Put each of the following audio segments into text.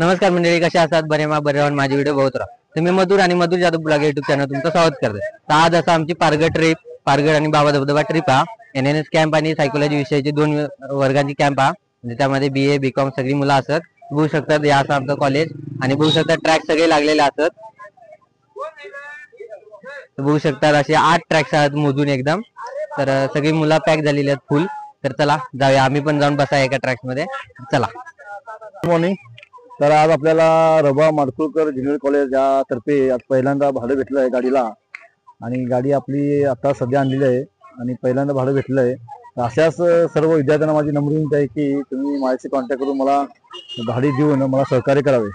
नमस्कार मंडळी, कशा आहात? बरे राहून माझे व्हिडिओ बघत राहा. तुम्ही मधुर आणि मधुर जाधव ब्लॉग युट्यूब चॅनल तुमचं स्वागत करते. तर आज असं आमची पारगड ट्रिप, पारगड आणि बाबा धबधबा ट्रिप हा NNS कॅम्प आणि सायकोलॉजी विषयाची 2 वर्गांची कॅम्प हा. म्हणजे त्यामध्ये BA BCom सगळी मुलं असतात. बघू शकतात हे असं आमचं कॉलेज आणि बघू शकतात ट्रॅक सगळे लागलेले असतात. बघू शकतात असे 8 ट्रॅक्स आहेत मोजून एकदम. तर सगळी मुलं पॅक झालेली आहेत फुल. तर चला जाऊया, आम्ही पण जाऊन बसा एका ट्रॅक्स मध्ये. चला. Good morning. तर आज आपल्याला रबा माडखोलकर ज्युनियर कॉलेज या तर्फे आज पहिल्यांदा भाडं भेटलं आहे गाडीला. आणि गाडी आपली आता सध्या आणलेली आहे आणि पहिल्यांदा भाडं भेटलं आहे. अशाच सर्व विद्यार्थ्यांना माझी नम्र विनंती आहे की तुम्ही माझ्याशी कॉन्टॅक्ट करून मला गाडी देऊन मला सहकार्य करावे.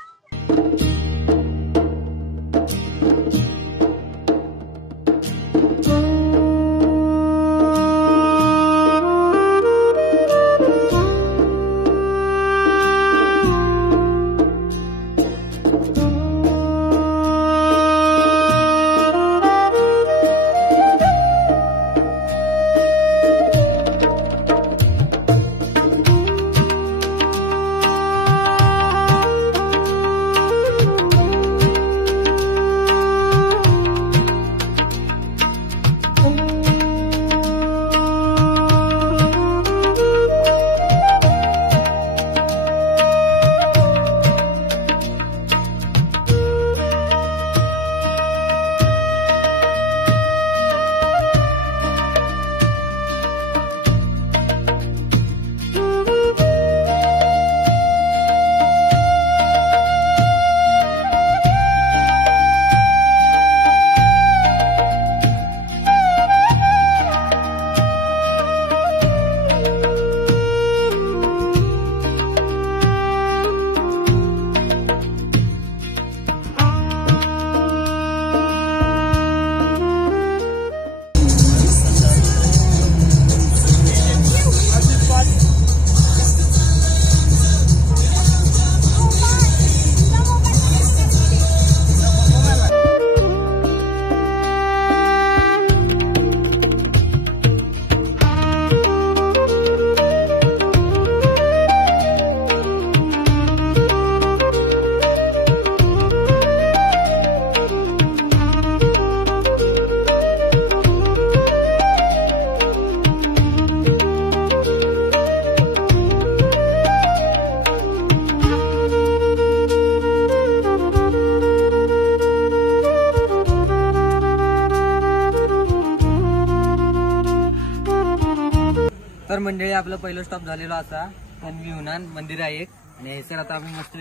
तर मंडळी आपलं पहिलं स्टॉप झालेला असा तन्वी हुनान मंदिर आहे एक. आणि हे सर आता आम्ही मस्त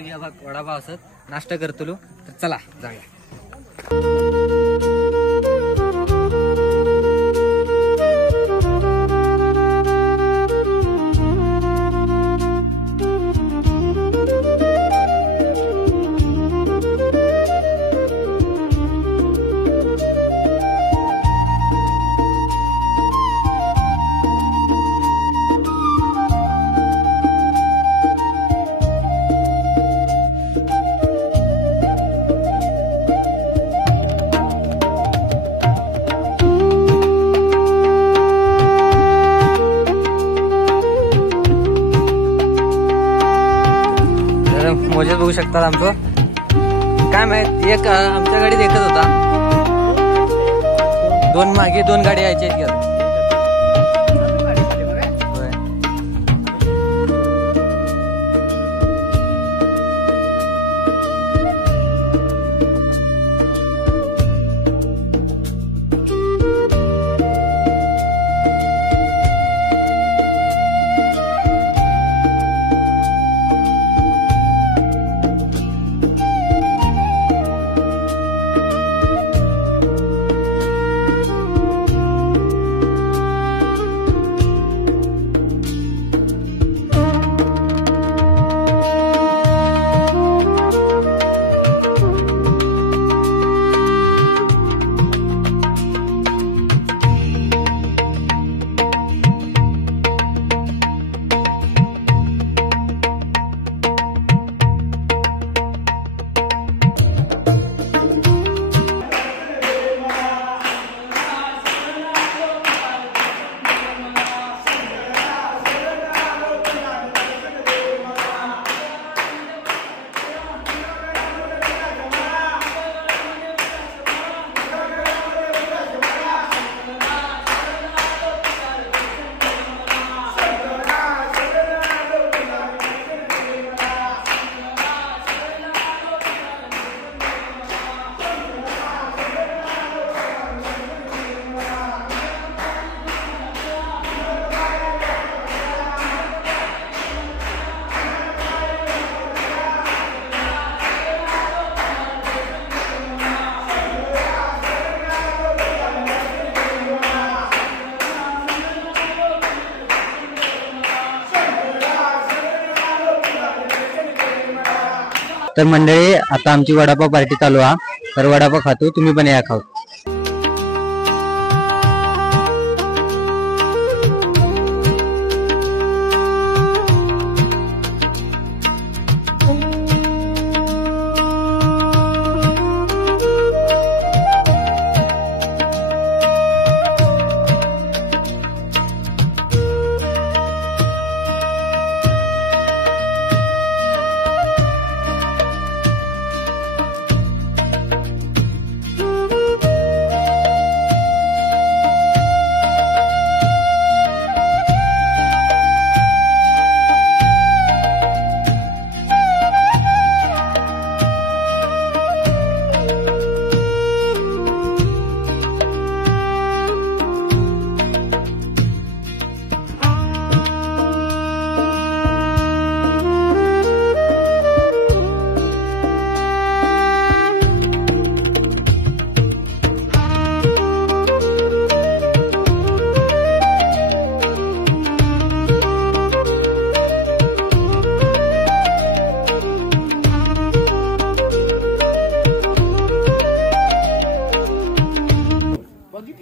वडापाव असत नाश्ता करतो. तर चला जाऊया. मोजेस बघू शकतात आमचं. काय माहित, एक आमच्या गाडीत एकच होता, 2 मागे 2 गाडी यायच्या आहेत. तर मंडळी आता आमची वडापाव पार्टी चालू आहे, तर वडापाव खातो, तुम्ही पण या खाऊ.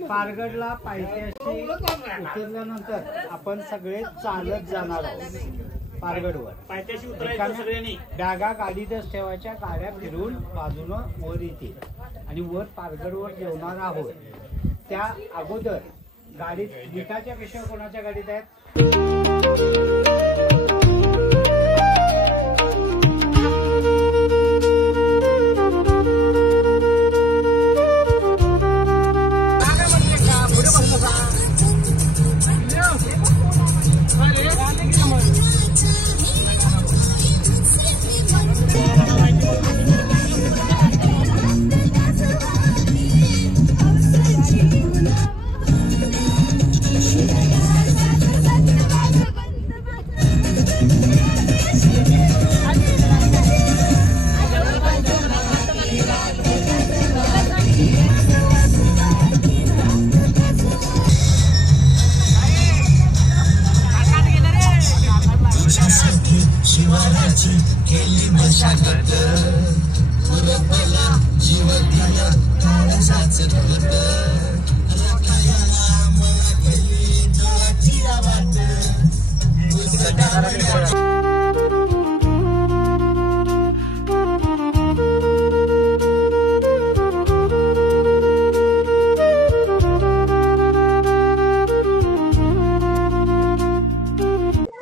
पारगडला पायथ्याशी उतरल्यानंतर आपण सगळे चालत जाणार आहोत पारगडवर. पायथ्याशी उतरायचं, बॅगा गाडीतच ठेवायच्या, गाड्या फिरून बाजूनं वर येतील आणि वर पारगडवर जेवणार आहोत. त्या अगोदर गाडीत मिठाच्या पिशव्या कोणाच्या गाडीत आहेत?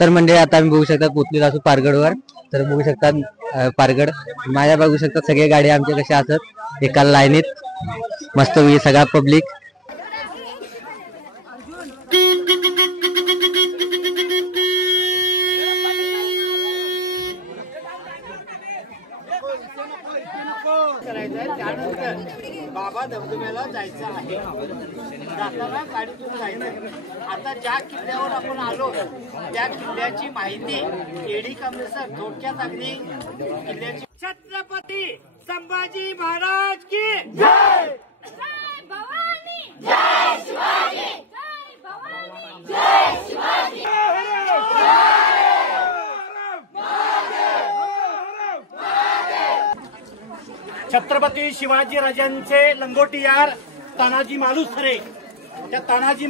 तर म्हणजे आता आम्ही बघू शकता पोचलेलो असो पारगडवर. तर बघू शकतात पारगड माझ्या बघू शकतात सगळे गाड्या आमच्या कशा असत एका लाईनीत मस्त होई सगळा पब्लिक. त्यानंतर बाबा धबधब्याला जायचं आहे. जाताना गाडीतून जायचं. आता ज्या किल्ल्यावर आपण आलो त्या किल्ल्याची माहिती एडी कांबळे सर थोडक्यात अगदी किल्ल्याची. छत्रपती संभाजी महाराज की जय. जय भवानी, जय शिवाजी. जय भवानी, जय शिवाजी. छत्रपती शिवाजी राजांचे लंगोटीयार तानाजी मालुसरे, त्या तानाजी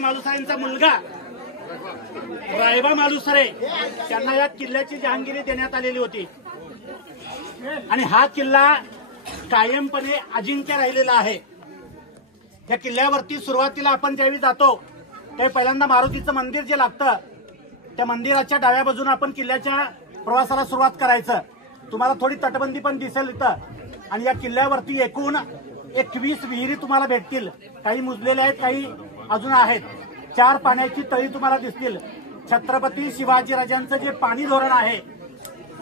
मालुसरेंचा मुलगा रायबा मालुसरे त्यांना या किल्ल्याची जहांगिरी देण्यात आलेली होती आणि हा किल्ला कायमपणे अजिंक्य राहिलेला आहे. या किल्ल्यावरती सुरुवातीला आपण ज्यावेळी जातो त्यावेळी पहिल्यांदा मारुतीचं मंदिर जे लागतं त्या मंदिराच्या डाव्या बाजूने आपण किल्ल्याच्या प्रवासाला सुरुवात करायचं. तुम्हाला थोडी तटबंदी पण दिसेल इथं. आणि या किल्ल्यावरती एकूण 21 विहिरी तुम्हाला भेटतील. काही मुजलेल्या आहेत, काही अजून आहेत. 4 पाण्याची तळी तुम्हाला दिसतील. छत्रपती शिवाजीराजांचं जे पाणी धोरण आहे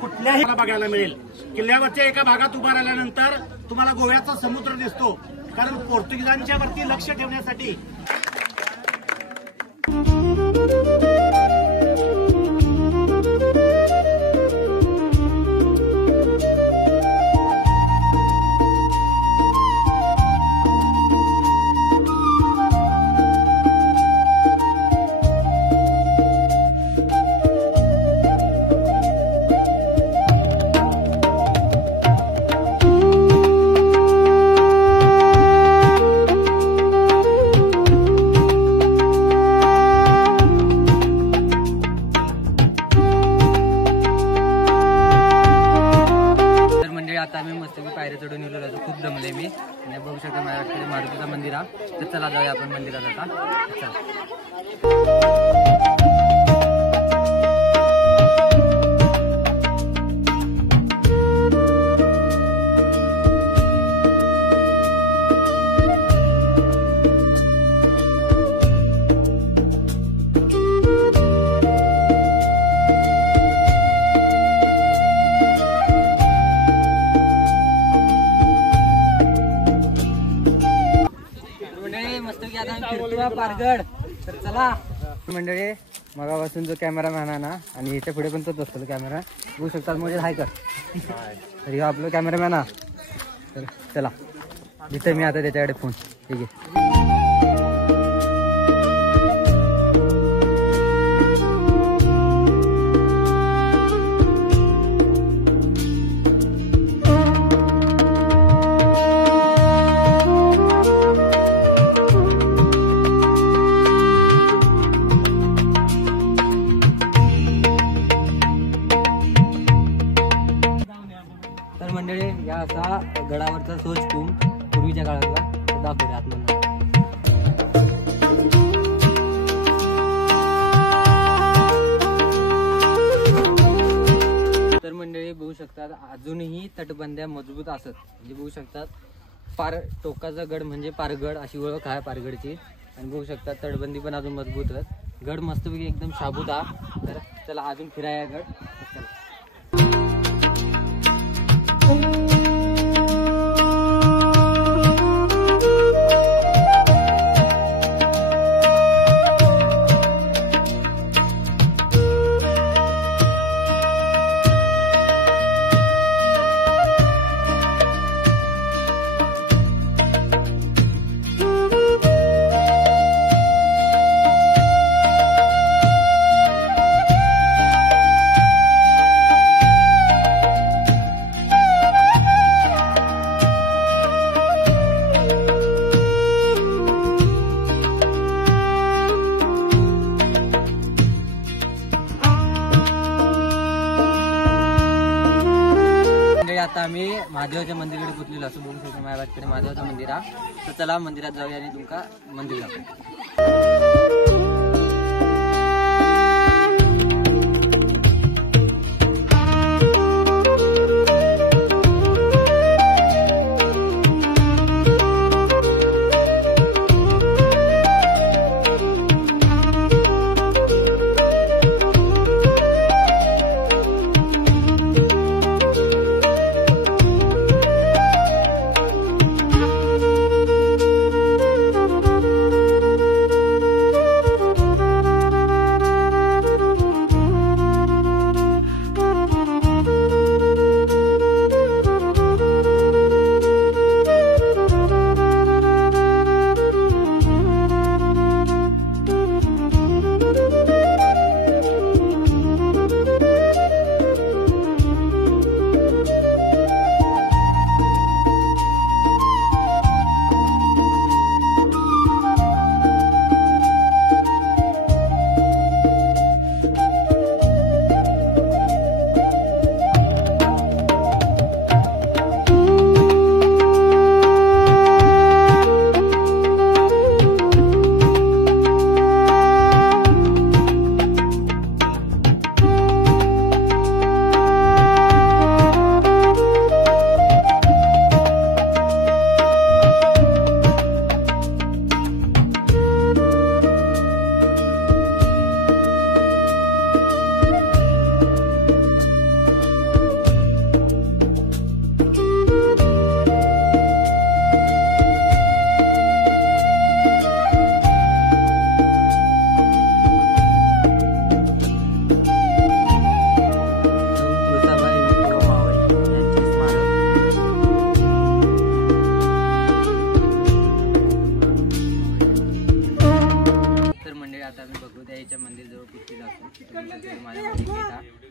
कुठल्याही बघायला मिळेल. किल्ल्यावरच्या एका भागात उभा राहिल्यानंतर तुम्हाला गोव्याचा समुद्र दिसतो, कारण पोर्तुगीजांच्या वरती लक्ष ठेवण्यासाठी आम्ही मस्तपैकी पायऱ्या चढून गेलो होतो, खूप दमले मी. आणि बघू शकता माझ्याकडे मारुतीचं मंदिर आहे. तर चला जाऊया आपण मंदिरात आता. चला. पारगड. तर चला मंडळी, मगापासून जो कॅमेरामॅन आहे ना, आणि याच्या पुढे पण तोच असतो कॅमेरा, बघू शकतात. म्हणजे हाय कर. तर हे आपलं कॅमेरामॅन आहे. तर चला, जिथे मी आता त्याच्याकडे फोन. ठीक आहे. मंडळी, या असा गडावरचा सोच कुंभ पूर्वीच्या काळातला दाखवले आतमध्ये. तर मंडळी बघू शकतात अजूनही तटबंद्या मजबूत असत. म्हणजे बघू शकतात पार टोकाचा गड म्हणजे पारगड अशी ओळख आहे पारगडची. आणि बघू शकतात तटबंदी पण अजून मजबूत आहेत. गड मस्तपैकी एकदम शाबूत हा. तर चला अजून फिराया गड. चला. आता आम्ही महादेवाच्या मंदिराकडे पोचलेलो असं बघू शकतो. माझ्याकडे महादेवाचं मंदिर आहे. तर चला मंदिरात जाऊया आणि तुमका मंदिर दाखवू.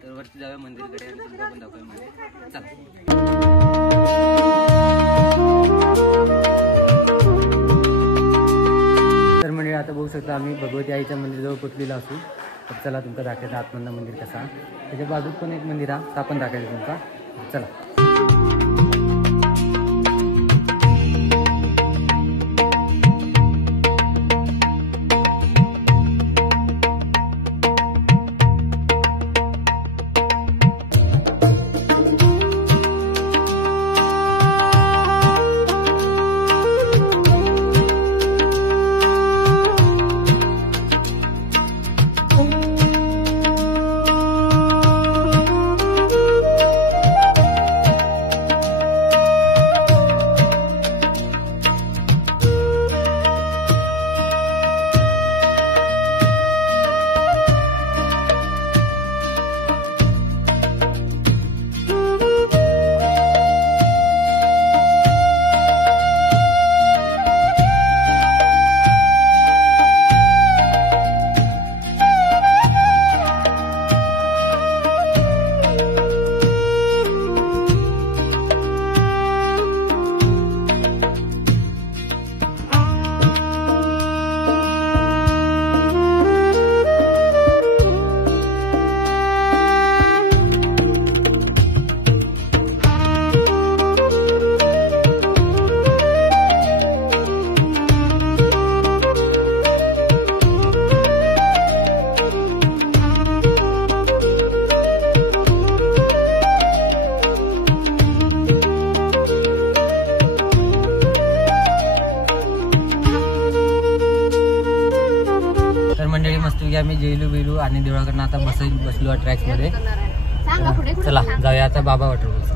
तर वरती जाऊया मंदिरकडे आणि तुमका पण दाखवूया मंदिर. चला. तर मंडळी आता बघू शकता आम्ही भगवती आईच्या मंदिराजवळ पोचलेलो असू. तर चला तुमका दाखवायचं आतमधलं मंदिर कसं. त्याच्या बाजूत पण एक मंदिर आहे, आपण दाखवायचं तुमका. चला. गेलो बिलू आणि देवळाकडनं आता बसलो ट्रॅक्स मध्ये. चला जाऊया आता बाबा वॉटरफॉल्स.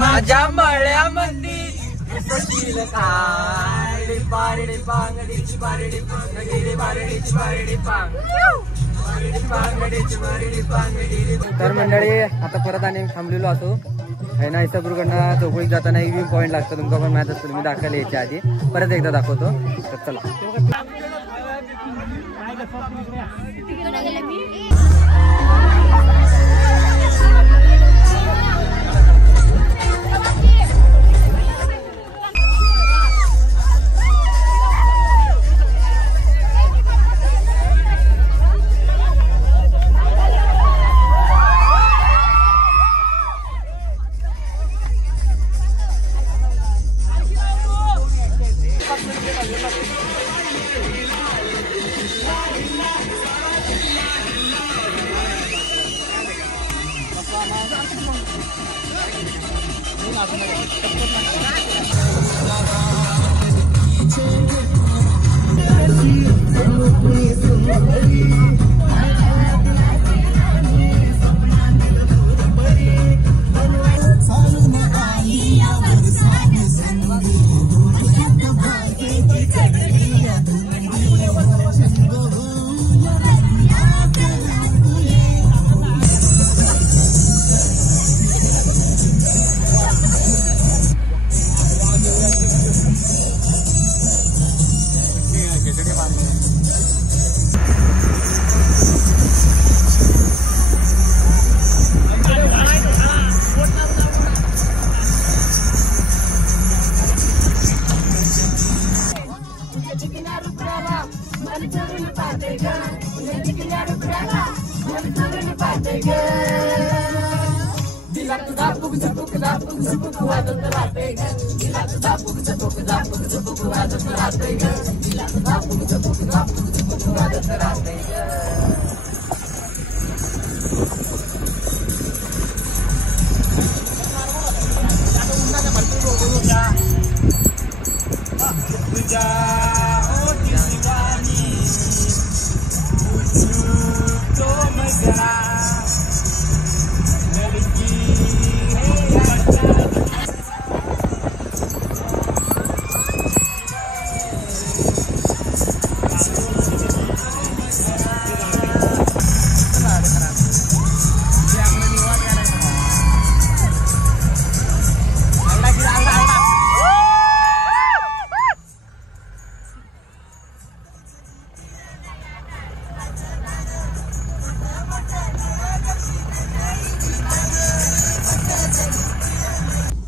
माझ्या मळ्यामध्ये तर मंडळी आता परत आणि थांबलेलो असो आहे ना. इसापूरकडनं चौकळीत जाताना एक व्ह्यू पॉईंट लागतो. तुमचा पण मॅच असतो, मी दाखवायला यायच्या आधी परत एकदा दाखवतो. तर चला.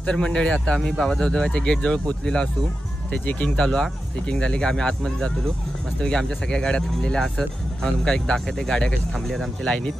तर मंडळी आता आम्ही बाबा धबधब्याच्या गेट जवळ पोहोचलेलो असू. ते चेकिंग चालू आहे. चेकिंग झाली की आम्ही आतमध्ये जातो. मस्तपैकी आमच्या सगळ्या गाड्या थांबलेल्या असत. हा तुमका एक दाखवते गाड्या कशा थांबल्या आहेत आमच्या लाईनीत.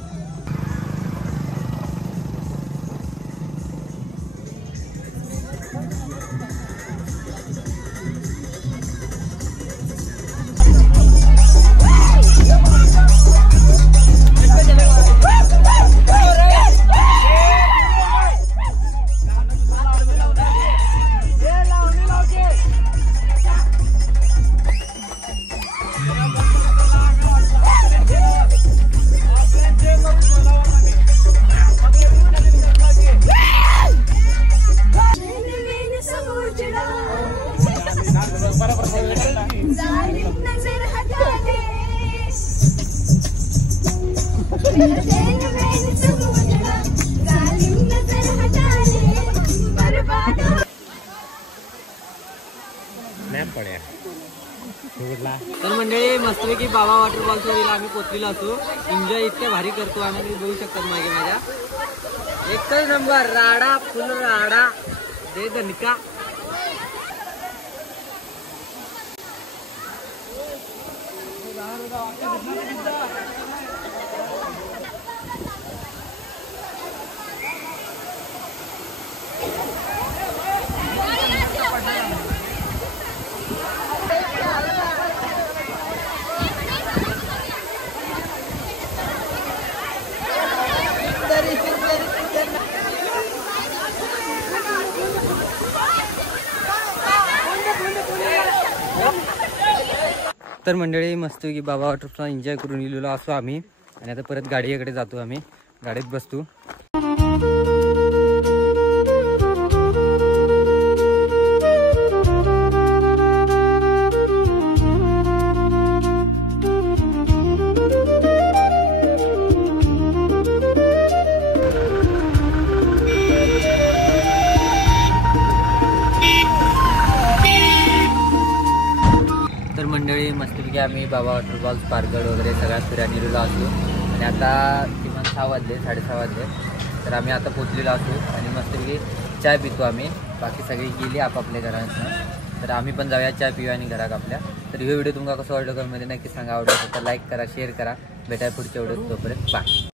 तर मंडळी मस्तपैकी बाबा वॉटरफॉल्स वर आम्ही पोचलेलो असू. एन्जॉय इतके भारी करतो आम्ही, बघू शकतात मागे माझ्या. एकच नंबर राडा फुल राडा दे दणका. तर मंडळी मस्तपैकी बाबा वॉटरफॉल एन्जॉय करून गेलेलो असो आम्ही आणि आता परत गाडीकडे जातो आम्ही गाडीत बसतो. तर मंडळी मस्तपैकी आम्ही बाबा वॉटरफॉल्स पारगड वगैरे सगळ्या फिरायला गेलेलो असतो आणि आता किमान 6 वाजले 6:30 वाजले. तर आम्ही आता पोचलेलो असतो आणि मस्तपैकी चाय पितो आम्ही. बाकी सगळी गेली आपापल्या घरांना. तर आम्ही पण जाऊया चाय पिऊया आणि घरात आपल्या. तर हे व्हिडिओ तुम्हाला कसं वाटलं कमेंटमध्ये नक्की सांगा. आवडलं तर लाईक करा शेअर करा. भेटाय पुढच्या व्हिडिओत. तोपर्यंत बाय.